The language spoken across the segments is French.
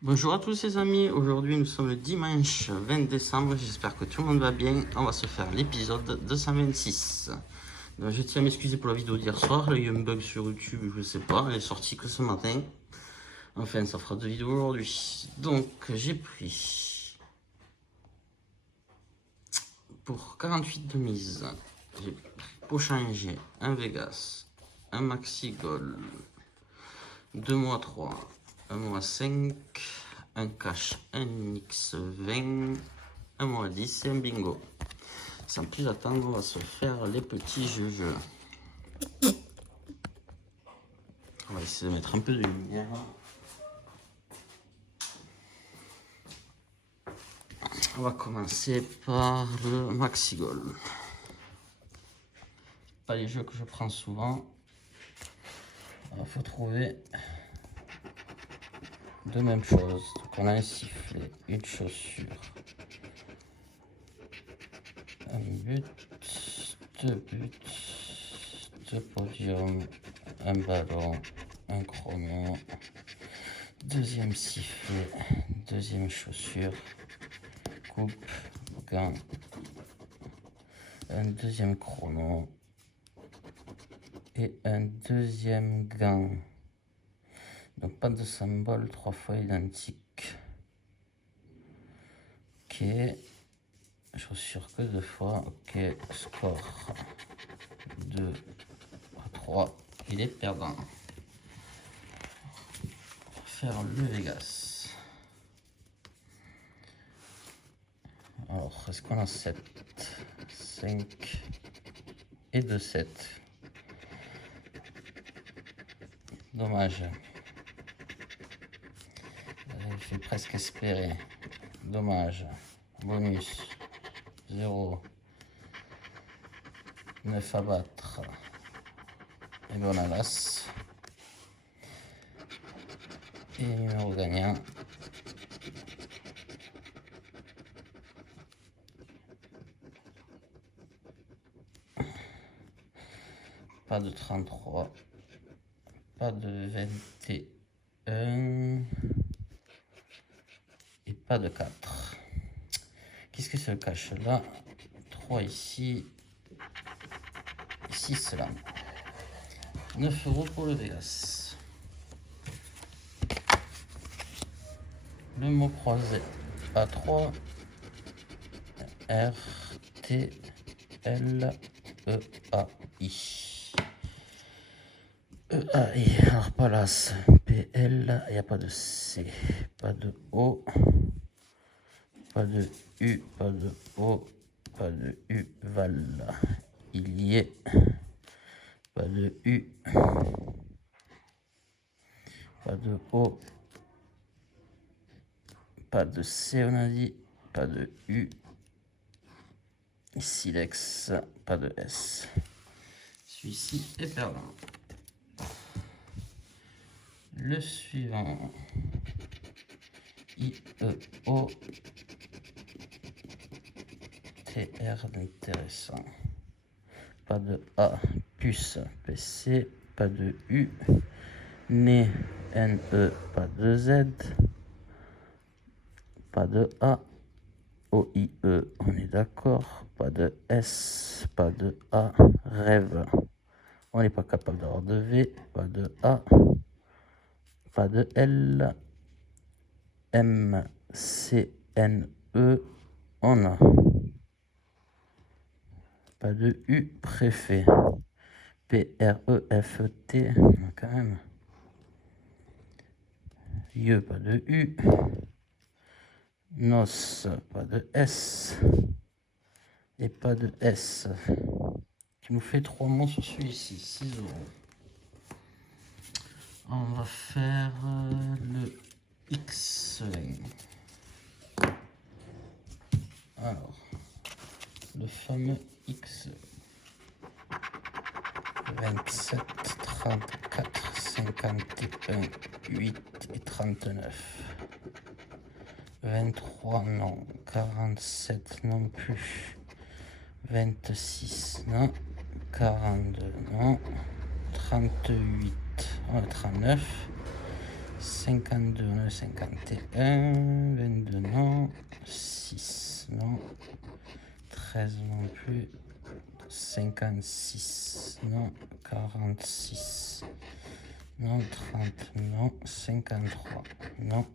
Bonjour à tous les amis, aujourd'hui nous sommes le dimanche 20 décembre, j'espère que tout le monde va bien. On va se faire l'épisode 226. Donc, je tiens à m'excuser pour la vidéo d'hier soir, il y a eu un bug sur YouTube, je sais pas, elle est sortie que ce matin. Enfin, ça fera 2 vidéos aujourd'hui. Donc j'ai pris pour 48 de mise, j'ai pris pour changer un Vegas, un Maxi Gold, 2 mois 3, 1 mois 5, un cash, un X20, un mois 10 et un bingo. Sans plus attendre, on va se faire les petits jeux. On va essayer de mettre un peu de lumière. On va commencer par le Maxi Gold. Pas les jeux que je prends souvent. Il faut trouver deux mêmes choses. Donc on a un sifflet, une chaussure, un but, deux buts, deux podiums, un ballon, un chrono, deuxième sifflet, deuxième chaussure, coupe, gant, un deuxième chrono et un deuxième gant. Donc pas de symbole 3 fois identique. Ok, chaussure que 2 fois. Ok, score 2 à 3. Il est perdant. On va faire le Vegas. Alors, est-ce qu'on a 7, 5 et 2, 7? Dommage. Il fait presque espérer. Dommage. Bonus. 0. 9 à battre. Et bon à l'as. Et numéro gagnant. Pas de 33. Pas de 21. Et pas de 4. Qu'est-ce que se cache là? 3 ici. 6 là. 9 € pour le Vegas. Le mot croisé A3. R, T, L, E, A, I. E, A, I. Alors, Palace. P, L. Il n'y a pas de C. Pas de O. Pas de U. Pas de O. Pas de U. Val. Il y est. Pas de U. Pas de O. Pas de C, on a dit. Pas de U. Silex. Pas de S. Celui-ci est perdant. Le suivant. I, E, O. T, R d'intéressant. Pas de A. Puce. PC. Pas de U. Né. NE. Pas de Z. Pas de A. OIE. On est d'accord. Pas de S. Pas de A. Rêve. On n'est pas capable d'avoir de V. Pas de A. Pas de L. M, C, N, E, on a. Pas de U, préfet. P, R, E, F, E, T, on a quand même. IE, pas de U. NOS, pas de S. Et pas de S. Qui nous fait 3 mots sur celui-ci, 6 €. On va faire le X20. Alors, le fameux X. 27, 34, 51, 8 et 39. 23 non, 47 non plus. 26 non, 42 non, 38, 39, 52, on a 51, 22 non, 6 non, 13 non plus, 56 non, 46 non, 30 non, 53 non,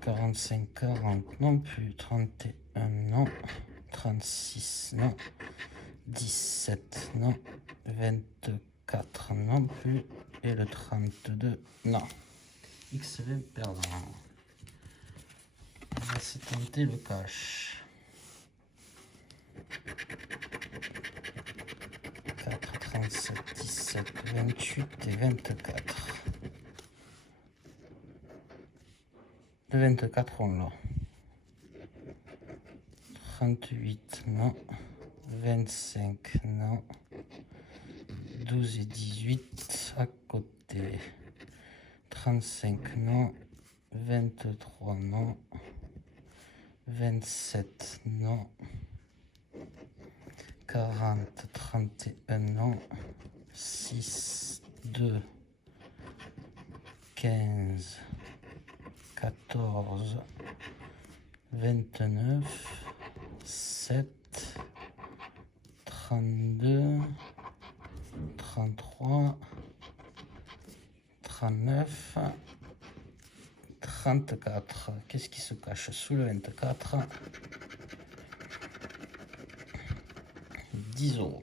45, 40 non plus, 31 non, 36 non, 17 non, 24 non plus, et le 32 non. XV perdant. On va se tenter le cash. 4, 37, 17, 28 et 24. Le 24 on l'a. 38 non. 25 non. 12 et 18 à côté. 35 non. 23 non. 27 non. 40, 31 non. 6, 2, 15, 14, 29, 7, 32, 33, 39, 34. Qu'est-ce qui se cache sous le 24? 10 euros.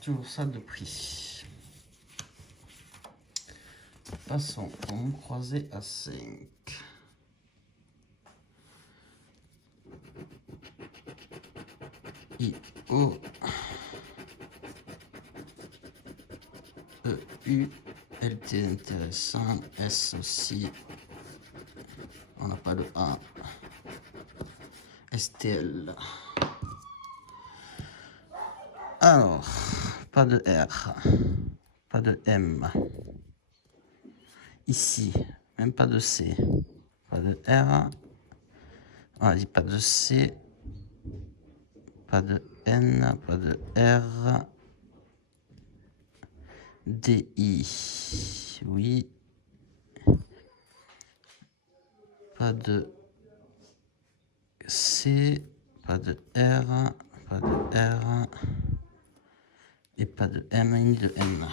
Toujours ça de prix. Passons au mot croisé à 5. I, O, E, U, LT intéressant, S aussi. On n'a pas de A. STL. Alors, pas de R, pas de M. Ici, même pas de C, pas de R. On dit pas de C, pas de N, pas de R. DI, oui. Pas de C, pas de R, pas de R. Et pas de M ni de N.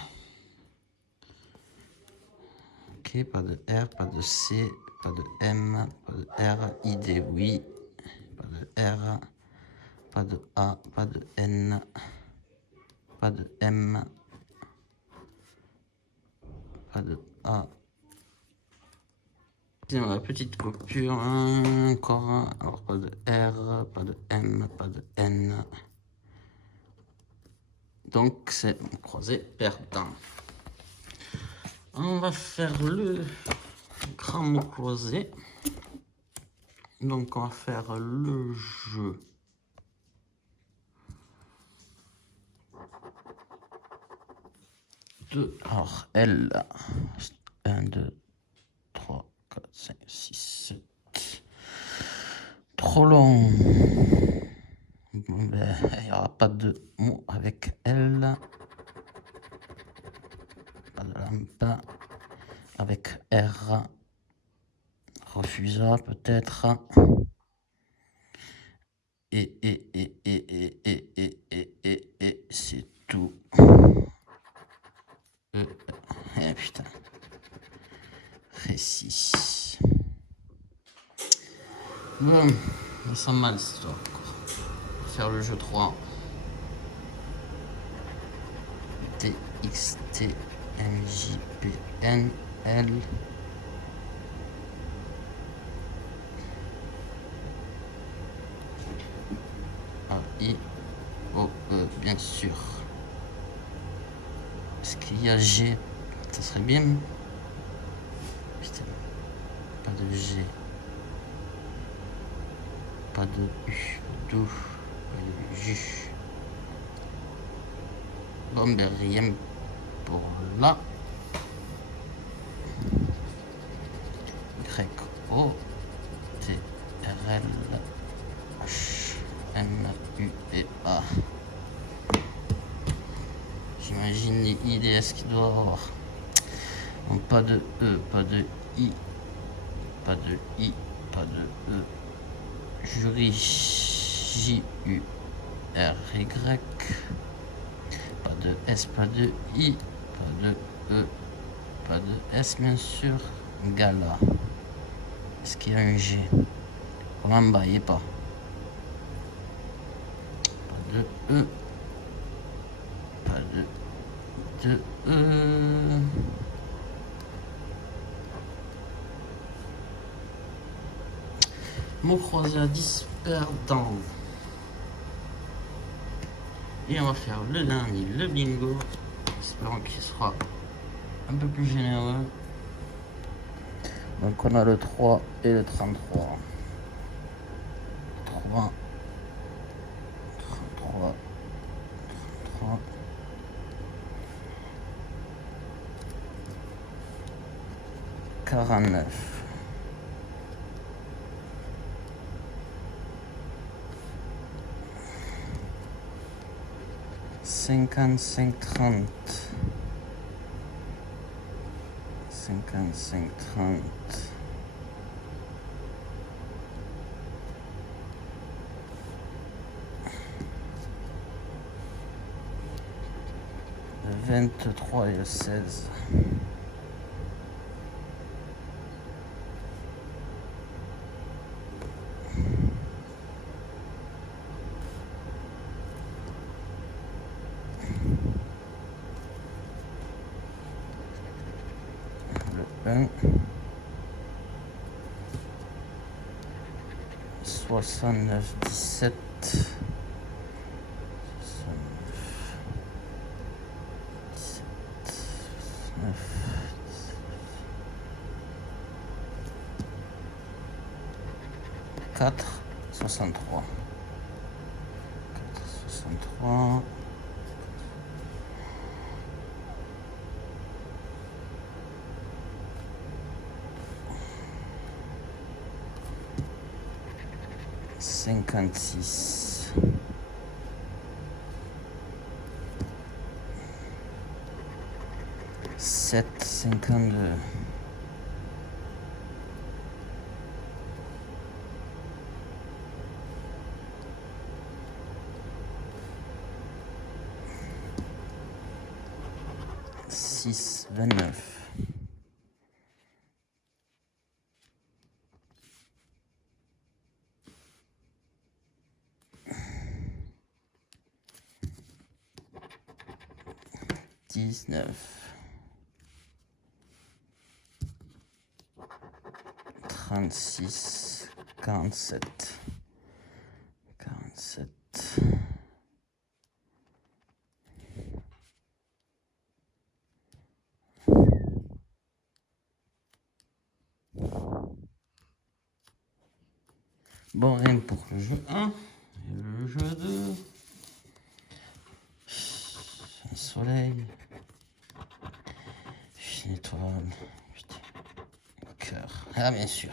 Ok, pas de R, pas de C, pas de M, pas de R, ID, oui. Pas de R, pas de A, pas de N, pas de M, pas de A. Tiens, la petite coupure, encore. Alors, pas de R, pas de M, pas de N. Donc, c'est un croisé perdant. On va faire le grand mot croisé. Donc, on va faire le jeu. Alors, L. 1, 2, 3, 4, 5, 6, 7. Trop long. Ben, il n'y aura pas de mot avec L. Pas de lampe. Avec R. Refusa peut-être. Et c'est tout. Putain. Précis. Bon, je sens mal cette histoire. Faire le jeu 3. T, X, T, M, J, P, N, L. A, I, O, E, bien sûr. Est-ce qu'il y a G? Ça serait bien. Putain. Pas de G. Pas de U. Pas de J. Bon, ben rien pour là. Y, O, T, R, L, H, N, U et A. J'imagine les IDS qu'il doit avoir. Donc, pas de E, pas de I, pas de I, pas de E. Jury, J-U-R-Y. Pas de S, pas de I, pas de E, pas de S bien sûr. Gala. Est-ce qu'il y a un G? Comme en bas, il n'y a pas. Pas de E. Pas de E. Mot croisé à 10 perdants. Et on va faire le dernier, le bingo. Espérons qu'il sera un peu plus généreux. Donc on a le 3 et le 33. 3, 33, 33. 49. 55, 30. 55, 30. 23 et le 16. Le 1. 69, 17. 4, 63. 4, 63. 56. 7, 52. 6, 29. 19. 36. 47. 47. 'Bon, rien pour le jeu 1 et le jeu 2. Un soleil. Une étoile. Putain. Un cœur. Ah, bien sûr.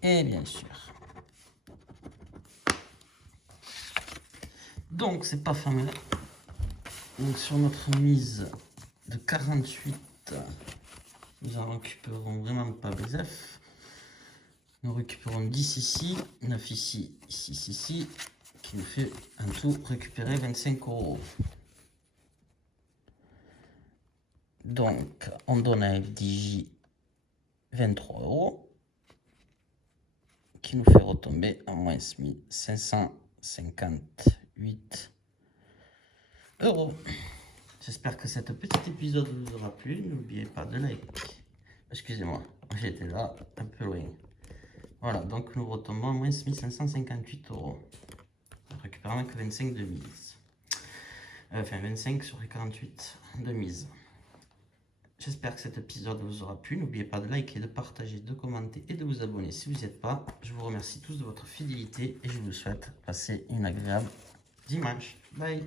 Et bien sûr. Donc, c'est pas fameux. Donc, sur notre mise de 48, nous en récupérons vraiment pas BZF. Nous récupérons 10 ici, 9 ici, 6 ici, qui nous fait un tout récupérer 25 €. Donc, on donne à FDJ 23 €, qui nous fait retomber à moins 1558 €. J'espère que cet petit épisode vous aura plu. N'oubliez pas de like. Excusez-moi, j'étais là un peu loin. Voilà, donc nous retombons à moins 1558 €. En récupérant que 25 de mise. Enfin, 25 sur les 48 de mise. J'espère que cet épisode vous aura plu. N'oubliez pas de liker, de partager, de commenter et de vous abonner si vous n'y êtes pas. Je vous remercie tous de votre fidélité et je vous souhaite passer une agréable dimanche. Bye.